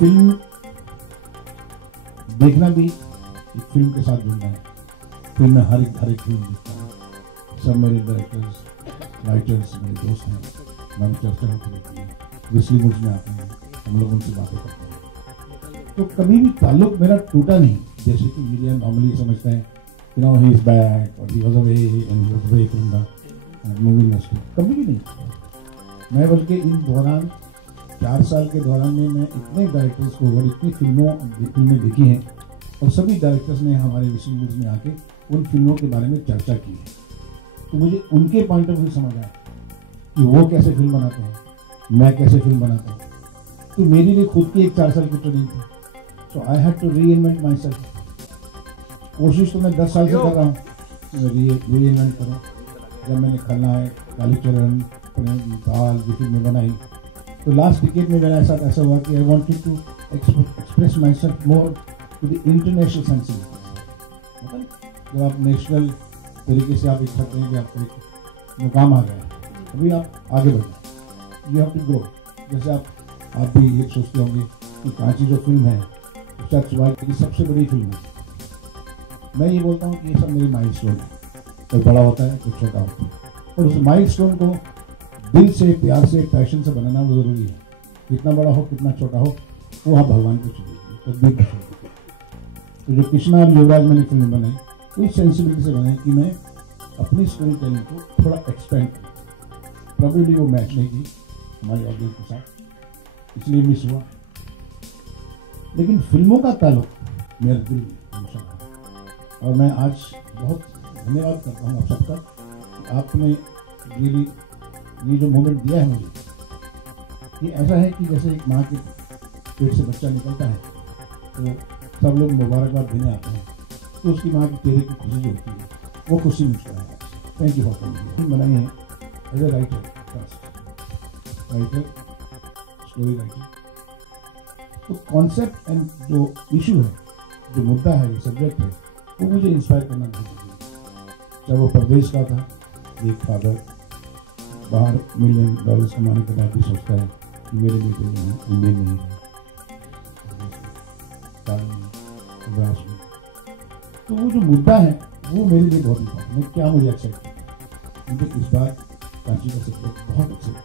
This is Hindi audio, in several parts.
फिल्म देखना भी एक फिल्म के साथ जुड़ना है। फिल्म में हर एक फिल्म देखता हूँ। सब मेरे डायरेक्टर्स, राइटर्स मेरे दोस्त हैं, हमारी चर्चा होती रहती है, विस्ली मूड्स में आते हैं, हम लोग उनसे बातें करते हैं। तो कभी भी ताल्लुक मेरा टूटा नहीं, जैसे कि मीडिया नॉर्मली समझते हैं, you know he is back और he was away and he was away from the movie industry. कभी भी नहीं। मैं बल्कि इन दौरान 4 साल के दौरान में मैं इतने डायरेक्टर्स को और इतनी फिल्में देखी हैं और सभी डायरेक्टर्स ने हमारे विस्ली मूड्स में आके उन फिल्मों के बारे में चर्चा की है। तो मुझे उनके पॉइंट ऑफ व्यू समझ आया कि वो कैसे फिल्म बनाते हैं, मैं कैसे फिल्म बनाता हूँ। तो मेरे लिए खुद की एक 4 साल की ट्रेनिंग थी। So I had to reinvent myself. कोशिश तो मैं 10 साल से कर रहा हूँ रीइन्वेंट करूँ। जब मैंने खलनायक, कालीचरण, दाल ये फिल्में बनाई तो लास्ट डिकेड में मेरा ऐसा हुआ कि I wanted to express myself more to the international sensibility. मतलब जब आप नेशनल तरीके से आप चाहते हैं कि आपको एक मुकाम आ गया, अभी आप आगे बढ़ना, यू हैव टू ग्रो। जैसे आप भी ये सोचते होंगे कि कांची जो फिल्म है चर्च वाइट की सबसे बड़ी फिल्म है। मैं ये बोलता हूँ कि ये सब मेरी माइलस्टोन है। कोई बड़ा होता है, कोई छोटा होता है, और उस माइलस्टोन को दिल से, प्यार से, पैशन से बनाना वो जरूरी है। कितना बड़ा हो, कितना छोटा हो, वो आप भगवान को छोड़िए, तदबीर छोड़िए। तो जो कृष्णा और युवराज मैंने फिल्म बनाई कोई सेंसिबिलिटी से बनाई कि मैं अपनी स्टोरी टेलिंग को थोड़ा एक्सपेंड करूँ। प्रॉब्लली वो मैच नहीं की हमारी ऑडियंस के साथ, इसलिए मिस हुआ। लेकिन फिल्मों का ताल्लुक मेरे दिल में हमेशा रहा और मैं आज बहुत धन्यवाद करता हूँ आप सबका कि आपने ये जो मोमेंट दिया है मुझे। ये ऐसा है कि जैसे एक माँ के पेट से बच्चा निकलता है तो सब लोग मुबारकबाद देने आते हैं, तो उसकी माँ के चेहरे की खुशी जो होती है वो खुशी मुझको है। Thank you for coming. Film बनाई है as a writer, story writer. तो कॉन्सेप्ट एंड जो इशू है, जो मुद्दा है, जो सब्जेक्ट है, वो मुझे इंस्पायर करना बहुत जरूरी है। चाहे वो परदेश का था, एक फादर बाहर $1 मिलियन कमाने के बाद भी सोचता है कि मेरे बेटे इंडियन नहीं है, तो वो जो मुद्दा है वो मेरे लिए बहुत इंपॉर्टेंट है। क्या मुझे एक्सेप्ट किया, मुझे इस बार कांची का सब्जेक्ट बहुत एक्सेप्ट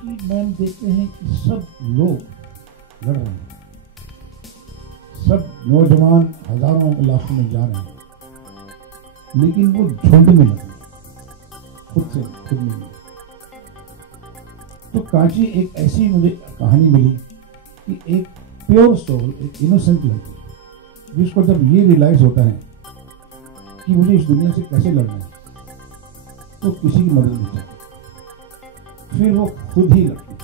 कि मैम देखते हैं कि सब लोग लड़ रहे हैं, सब नौजवान हजारों लाखों में जा रहे हैं, लेकिन वो झुंड में लड़ रहे हैं, खुद में। तो कांची एक ऐसी मुझे कहानी मिली कि एक प्योर सोल, एक इनोसेंट लड़की, जिसको जब ये रियलाइज होता है कि मुझे इस दुनिया से कैसे लड़ना है, तो किसी की मदद नहीं चाहती। फिर वो खुद ही लड़ती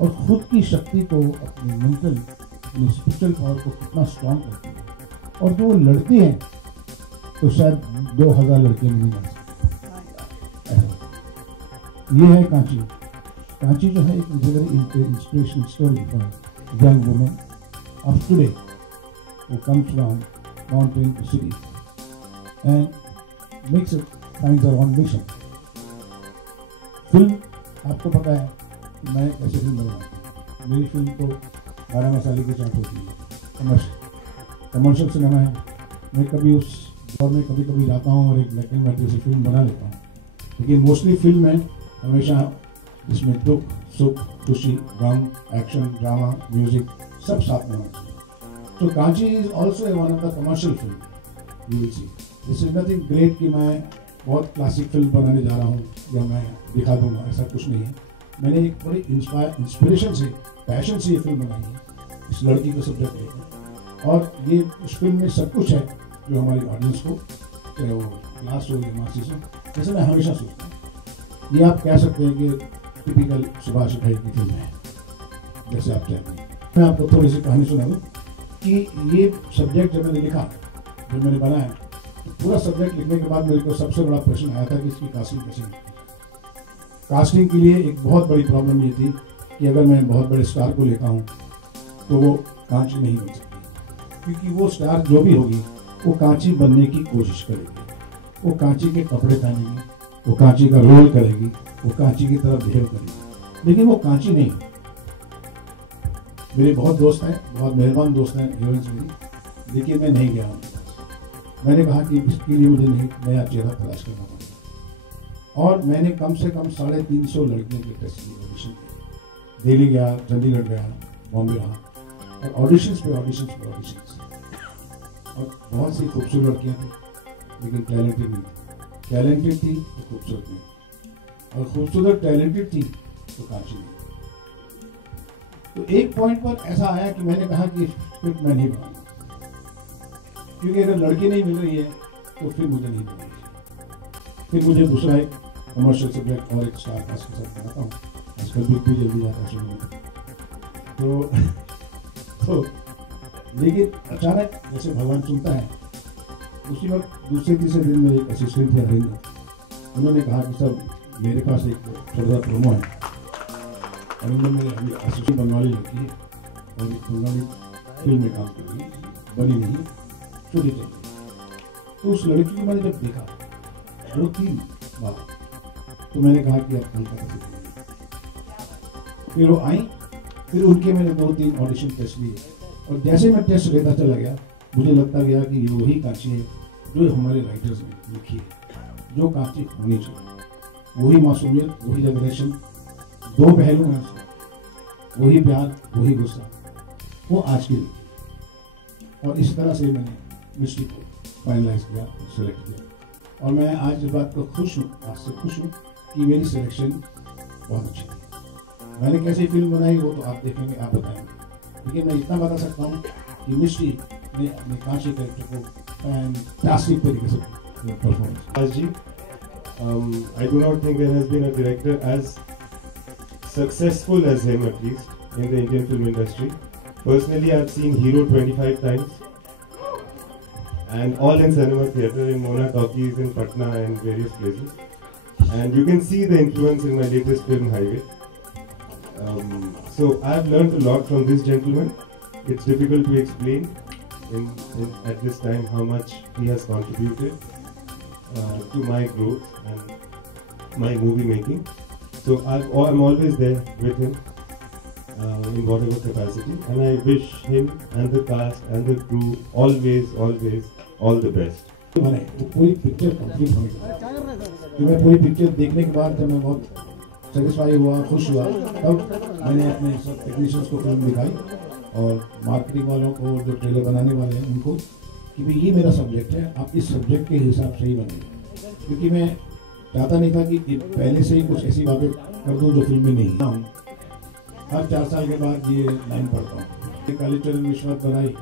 और खुद की शक्ति को, अपनी मेंटल, अपनी स्पिरिचुअल पावर को कितना स्ट्रांग करती है। और जो वो लड़ती है तो शायद 2000 लड़कियां नहीं लड़ सकती। ये है कांची। कांची जो है एक very inspirational story for young woman of today who comes from mountain to city and finds her own mission. Film आपको पता है कि मैं कैसे फिल्म बनाऊँ। मेरी फिल्म तो 12 मसाले के साथ होती है, कमर्शियल सिनेमा है। मैं कभी उस दौर में कभी जाता हूँ और एक ब्लैक एंड व्हाइट जैसी फिल्म बना लेता हूँ, लेकिन मोस्टली फिल्म में हमेशा जिसमें दुख, सुख, खुशी, गम, एक्शन, ड्रामा, म्यूजिक सब साथ में होता है। तो Kanchi is also one of the commercial film you will see. This is nothing great कि मैं बहुत क्लासिक फिल्म बनाने जा रहा हूँ या मैं दिखा दूंगा, ऐसा कुछ नहीं है। मैंने एक बड़ी इंस्पिरेशन से, पैशन से ये फिल्म बनाई है, इस लड़की को सब्जेक्ट लेकर। और ये उस फिल्म में सब कुछ है जो हमारी ऑडियंस को, चाहे वो क्लास हो या मासिस हो, जैसे मैं हमेशा सोचता हूँ। ये आप कह सकते हैं कि टिपिकल सुभाष भाई की फिल्म है, जैसे आप चाहते हैं। मैं आपको थोड़ी सी कहानी सुना दूँ कि ये सब्जेक्ट जब मैंने लिखा, जब मैंने बनाया, तो पूरा सब्जेक्ट लिखने के बाद मेरे को सबसे बड़ा प्रश्न आया था कि इसकी कास्टिंग कैसे की। कास्टिंग के लिए एक बहुत बड़ी प्रॉब्लम ये थी कि अगर मैं बहुत बड़े स्टार को लेता हूँ तो वो कांची नहीं बन सकती, क्योंकि वो स्टार जो भी होगी वो कांची बनने की कोशिश करेगी, वो कांची के कपड़े पहनेगी, वो कांची का रोल करेगी, वो कांची की तरह बिहेव करेगी, लेकिन वो कांची नहीं। मेरे बहुत दोस्त हैं, बहुत मेहरबान दोस्त हैं हीरोइंस मेरी, लेकिन मैं नहीं गया उनके पास। मैंने कहा कि इसके लिए मुझे नहीं नया चेहरा तलाश करना पड़ेगा, और मैंने कम से कम 350 लड़कियों के टेस्ट किए, ऑडिशन किए। दिल्ली गया, चंडीगढ़ गया, बॉम्बे रहा, और ऑडिशंस पे ऑडिशंस, और बहुत सी खूबसूरत लड़कियां थी, लेकिन टैलेंटेड नहीं थी। टैलेंटेड थी तो खूबसूरत नहीं, और खूबसूरत टैलेंटेड थी तो कांची नहीं। तो एक पॉइंट पर ऐसा आया कि मैंने कहा कि फिर मैं नहीं बनाऊंगा, क्योंकि अगर लड़की नहीं मिल रही है तो फिर मुझे नहीं मिलेगी। फिर मुझे दूसरा एक कमर्शियल सब्जेक्ट और एक स्टार कास्ट के साथ बनाता हूँ। आजकल भी जल्दी जाता है शुरू में, तो लेकिन अचानक जैसे भगवान चुनता है, उसी वक्त दूसरे तीसरे दिन मेरे एक असिस्टेंट थे हरिंदर, उन्होंने कहा कि सर मेरे पास एक छोटा प्रोमो है, हरिंदर में असिस्टेंट बंगाली लड़की है और एक बंगाली फिल्म में काम कर रही है, बनी नहीं, छोटी चाहिए। तो उस लड़की को मैंने जब देखा 2-3 बार, तो मैंने कहा कि आप कलकत्ता से फिर वो आई, फिर उनके मैंने 2-3 ऑडिशन टेस्ट लिए, और जैसे मैं टेस्ट लेता चला गया मुझे लगता गया कि ये वही कांची है जो हमारे राइटर्स ने लिखी है, जो कांची होनी चाहिए। वही मासूमियत, वही जनरेशन, 2 पहलू हैं उसमें, वही प्यार, वही गुस्सा, वो आज की लिखी। और इस तरह से मैंने मिस्टी को फाइनलाइज किया, सेलेक्ट किया, और मैं आज इस बात को खुश हूँ, आज से खुश हूँ कि मेरी सिलेक्शन बहुत अच्छी थी। मैंने कैसी फिल्म बनाई वो तो आप देखेंगे, आप बताएंगे, लेकिन मैं इतना बता सकता हूँ कि मिस्टी ने अपने कांची कैरेक्टर को फैंटास्टिक तरीके से परफॉर्मेंस जी। I do not think there has been a director as successful as him, at least in the Indian film industry. Personally, I've seen Hero 25 times, and all in cinema theatre, in Mona Talkies, in Patna, and various places. And you can see the influence in my latest film, Highway. So I've learned a lot from this gentleman. It's difficult to explain at this time how much he has contributed to my growth and my movie making. So I'm always there with him in whatever capacity, and I wish him and the cast and the crew always all the best. मैंने पूरी पिक्चर कंप्लीट होने के बाद, जो मैं पूरी पिक्चर देखने के बाद जब मैं बहुत सेटिस्फाई हुआ, खुश हुआ, तब मैंने अपने सब टेक्नीशियंस को फिल्म दिखाई, और मार्केटिंग वालों को, जो ट्रेलर बनाने वाले हैं उनको, कि भाई ये मेरा सब्जेक्ट है, आप इस सब्जेक्ट के हिसाब से ही बनेंगे। क्योंकि मैं चाहता नहीं था कि पहले से ही कुछ ऐसी बातें कर दूँ जो फिल्म में नहीं हूँ। हर 4 साल के बाद ये लाइन पढ़ता हूँ। कालीचरण विश्वनाथ बनाई,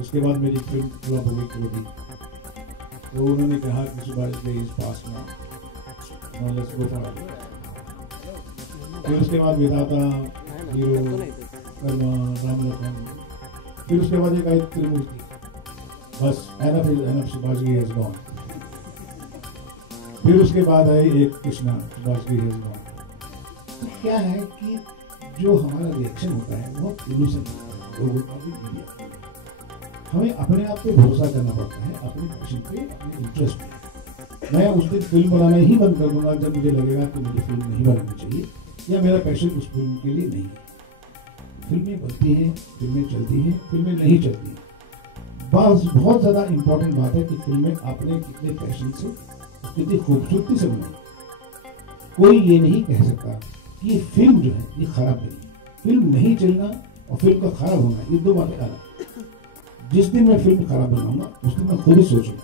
उसके बाद मेरी फिल्म फ्लॉप हो गई, तो उन्होंने कहा कि सुभाष भाई इस पास में लेट्स गो फॉर इट। फिर उसके बाद विधाता, हीरो, कर्मा, राम लखन, फिर उसके बाद एक आई त्रिमूर्ति, बस एनफ सुभाष भाई हैज गॉन। फिर उसके बाद आई एक कृष्णा, सुभाष भाई हैज गॉन। तो क्या है कि जो हमारा रिएक्शन होता है वो इल्यूशन होता है, लोगों का भी मीडिया। हमें अपने आप पे भरोसा करना पड़ता है, अपने पैशन पे, अपने इंटरेस्ट पे। मैं उस दिन फिल्म बनाना ही बंद कर दूंगा जब मुझे लगेगा कि मुझे फिल्म नहीं बनानी चाहिए, या मेरा पैशन उस फिल्म के लिए नहीं है। फिल्में बनती हैं, फिल्में चलती हैं, फिल्में नहीं चलती। बस बहुत ज़्यादा इम्पोर्टेंट बात है कि फिल्में आपने कितने पैशन से, कितनी खूबसूरती से बनाई। कोई ये नहीं कह सकता कि ये फिल्म जो है ये खराब बनी। फिल्म नहीं चलना और फिल्म का खराब होना, ये 2 बातें अलग। जिस दिन मैं फिल्म खराब बनाऊंगा उस दिन मैं खुद ही सोचूंगा,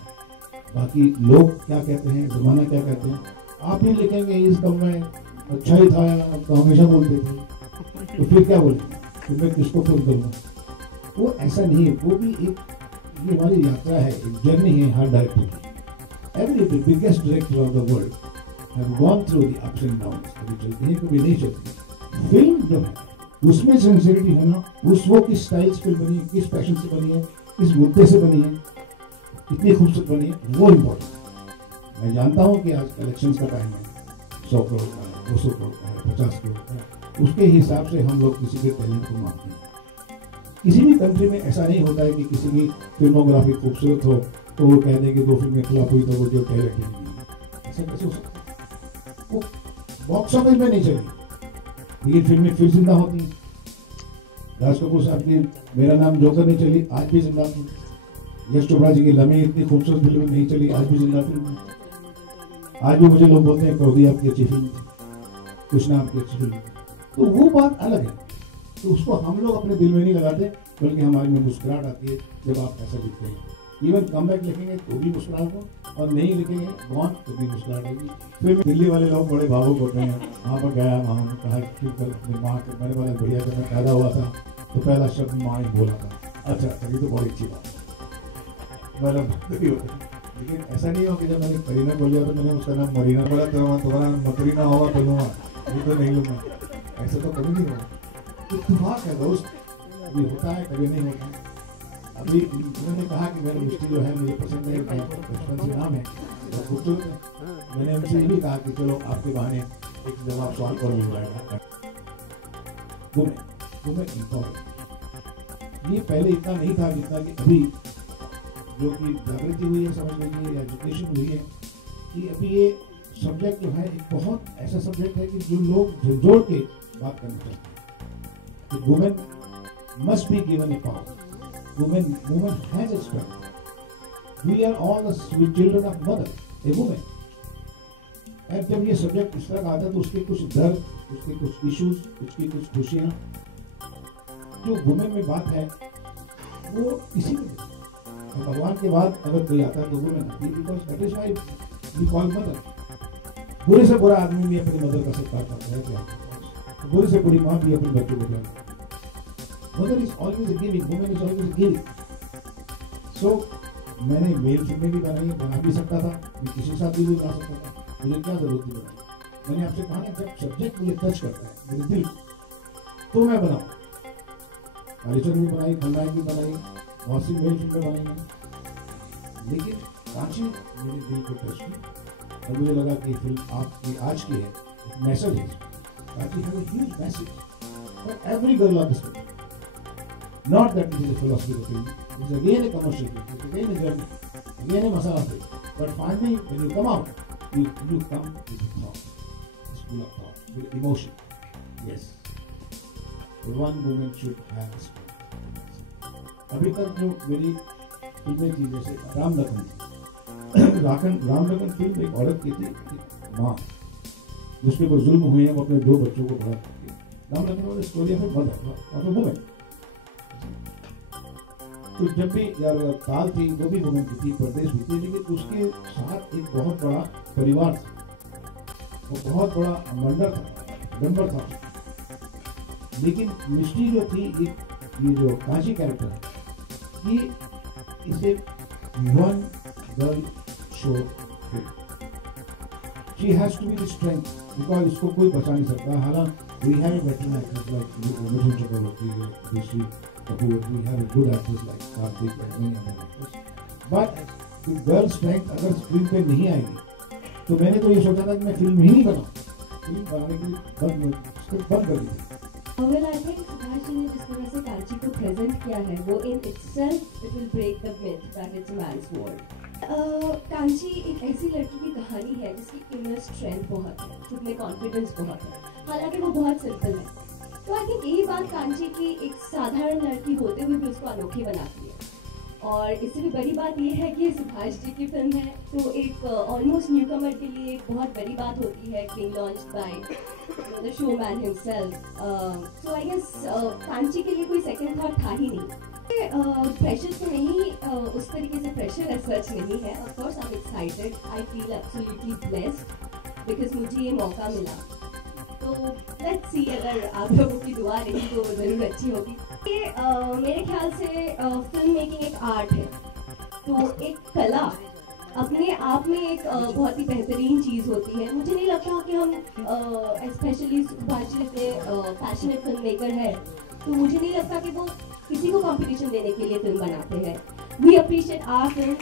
बाकी लोग क्या कहते हैं, जमाना क्या कहते हैं, आप ही लिखेंगे इस कम में अच्छा ही था, अब तो हमेशा बोलते थे, तो फिर क्या बोलेंगे, फिर मैं किसको फोन करूँगा। वो ऐसा नहीं है, वो भी एक, ये हमारी यात्रा है, एक जर्नी है हर डायरेक्टर की। Every biggest director of the world have gone through the ups and downs, कभी चलती है कभी नहीं चलती। फिल्म जो है उसमें सिंसियरिटी होना, वो किस स्टाइल से फिल्म बनी है, किस पैशन से बनी है, किस मुद्दे से बनी है, कितनी खूबसूरत बनी है, वो इम्पोर्टेंट। मैं जानता हूँ कि आज इलेक्शंस का टाइम है, 100 करोड़ का है, 200 करोड़ का है, 50 करोड़ का है, उसके हिसाब से हम लोग किसी के टैलेंट को मापते हैं। किसी भी कंट्री में ऐसा नहीं होता है कि किसी की फिल्मोग्राफी खूबसूरत हो तो वो कह दें कि 2 फिल्में खिलाफ हुई तो वो जो टैलेंट ही नहीं है। ऐसा कैसे हो सकता है? वो बॉक्स ऑफिस में नहीं चली, लेकिन फिल्में फिर जिंदा होती हैं। राज कपूर साहब की मेरा नाम जोकर नहीं चली, आज भी जिंदा फिल्म। यश चोपड़ा जी की लम्हे इतनी खूबसूरत फिल्म नहीं चली, आज भी जिंदा फिल्म। आज भी मुझे लोग बोलते हैं कौदी आपकी अच्छी फिल्म थी, कृष्णा आपकी अच्छी फिल्म थी। तो वो बात अलग है, तो उसको हम लोग अपने दिल में नहीं लगाते, बल्कि हमारे में मुस्कुराहट आती है जब आप ऐसा लिखते हैं। इवन कमबैक लिखेंगे तो भी मुस्कुराहट हो, और नहीं लिखेंगे गॉन तो भी मुस्कुराहट आएगी। फिर दिल्ली वाले लोग बड़े भावुक होते हैं। वहाँ पर गया, वहाँ ने कहा कि अपनी माँ के, मैंने बोला भैया जब मैं पैदा हुआ था तो पहला शब्द माँ ही बोला था। अच्छा ये तो बहुत अच्छी बात है, मतलब लेकिन ऐसा नहीं हो कि जब मैंने करीना बोलिया तो मैंने उसका नाम मरीना बोला, तो तुम्हारा मकरीना होगा तो लूँगा, ये तो नहीं लूँगा, ऐसा तो कभी नहीं हुआ। इत्तेफाक है दोस्त, कभी होता है कभी नहीं होता। अभी उन्होंने कहा कि मेरा मिष्टी जो है मुझे पसंद है, बचपन से नाम है और खूबसूरत है। मैंने उनसे ये भी कहा कि चलो आपके बहाने एक जवाब सवाल पर मिल जाएगा। वुमेन इम्पोर्टेंट, ये पहले इतना नहीं था जितना कि अभी जो कि जागृति हुई है, समझ लीजिए, या एजुकेशन हुई है, कि अभी ये सब्जेक्ट जो है एक बहुत ऐसा सब्जेक्ट है कि जो लोग जोड़ के बात करना चाहते हैं कि women must be given A power, woman has a strength. We are all the sweet children of mother, a woman. और जब ये सब्जेक्ट इस तरह आता है तो उसके कुछ दर्द, उसके कुछ इश्यूज, उसकी कुछ खुशियाँ, जो वुमेन में बात है वो इसी में है। भगवान के बाद अगर कोई आता है तो वुमेन आती है, because that is why we call mother. बुरे से बुरा आदमी भी अपनी मदर का सत्कार करता है, क्या बुरे से बुरी माँ भी अपने बच्चों को प्यार। Mother is always a giving, woman is always a giving. So मैंने मेल फिल्में भी बनाई, बना भी सकता था, मैं किसी के साथ भी बना सकता था, मुझे क्या जरूरत थी बनाने। मैंने आपसे कहा ना, जब सब्जेक्ट मुझे टच करता है मेरे दिल तो मैं बनाऊँ। कालीचरण भी बनाई, खलनायक भी बनाई, बहुत सी मेल फिल्में बनाई हैं, लेकिन कांची मेरे दिल को टच की और मुझे लगा कि फिल्म आपकी आज की है, एक मैसेज है। Kanchi have a huge message for every girl of this country. Not that it is a philosophical film, it is again a commercial film, it is again a journey, again a masala film. But finally, when you come out, you come with a thought, school of thought, with emotion. Yes, one woman should have a strength. अभी तक जो मेरी फिल्में थी, जैसे राम लखन फिल्म एक औरत की थी, माँ जिसके ऊपर जुल्म हुए हैं, वो अपने 2 बच्चों को बड़ा करती है। राम लखन वाली स्टोरी है मदर और वुमेन। तो जब भी यार काल थी वो भी वुमेन की थी, परदेश भी थी, लेकिन उसके साथ एक बहुत बड़ा परिवार था, वो बहुत बड़ा मंडल था, डंबर था। लेकिन मिष्टी जो थी, ये जो कांची कैरेक्टर है, ये इसे one girl show film. She has to be the strength, because इसको कोई बचा नहीं सकता। हालांकि we have veteran actors like Mithun Chakraborty, Rishi Kapoor, we have a good actors like Karthik and many other actors. But the girl strength अगर स्क्रीन पे नहीं आएगी, तो मैंने तो ये सोचा था कि मैं फिल्म ही नहीं बनाऊँ, फिल्म बनाने के लिए बंद कर दी थी। Well, I think Subhash ji ने जिस तरह से कांची को प्रेजेंट किया है, वो in itself it will break the myth that it's a man's world. Kanchi एक ऐसी लड़की की कहानी है जिसकी इनर स्ट्रेंथ बहुत है, खुद में कॉन्फिडेंस बहुत है, हालांकि वो बहुत सिंपल है। तो आई थिंक यही बात कांची की एक साधारण लड़की होते हुए भी उसको अनोखी बनाती है। और इससे भी बड़ी बात ये है कि सुभाष जी की फिल्म है, तो एक ऑलमोस्ट न्यू कमर के लिए एक बहुत बड़ी बात होती है, being launched by the showman himself. So I guess Kanchi के लिए कोई सेकंड थॉट था ही नहीं। प्रेशर तो नहीं, उस तरीके से प्रेशर एज सच नहीं है। Of course I am excited, I feel absolutely blessed because मुझे ये मौका मिला। तो लेट्स सी, अगर आप लोगों की दुआ रही तो ज़रूर अच्छी होगी। ये मेरे ख्याल से फिल्म मेकिंग एक आर्ट है, तो एक कला अपने आप में एक बहुत ही बेहतरीन चीज़ होती है। मुझे नहीं लगता कि हम स्पेशली सुभाष जी इतने पैशनेट फिल्म मेकर है, तो मुझे नहीं लगता कि वो किसी को कंपटीशन देने के लिए फिल्म बनाते हैं। We appreciate our film.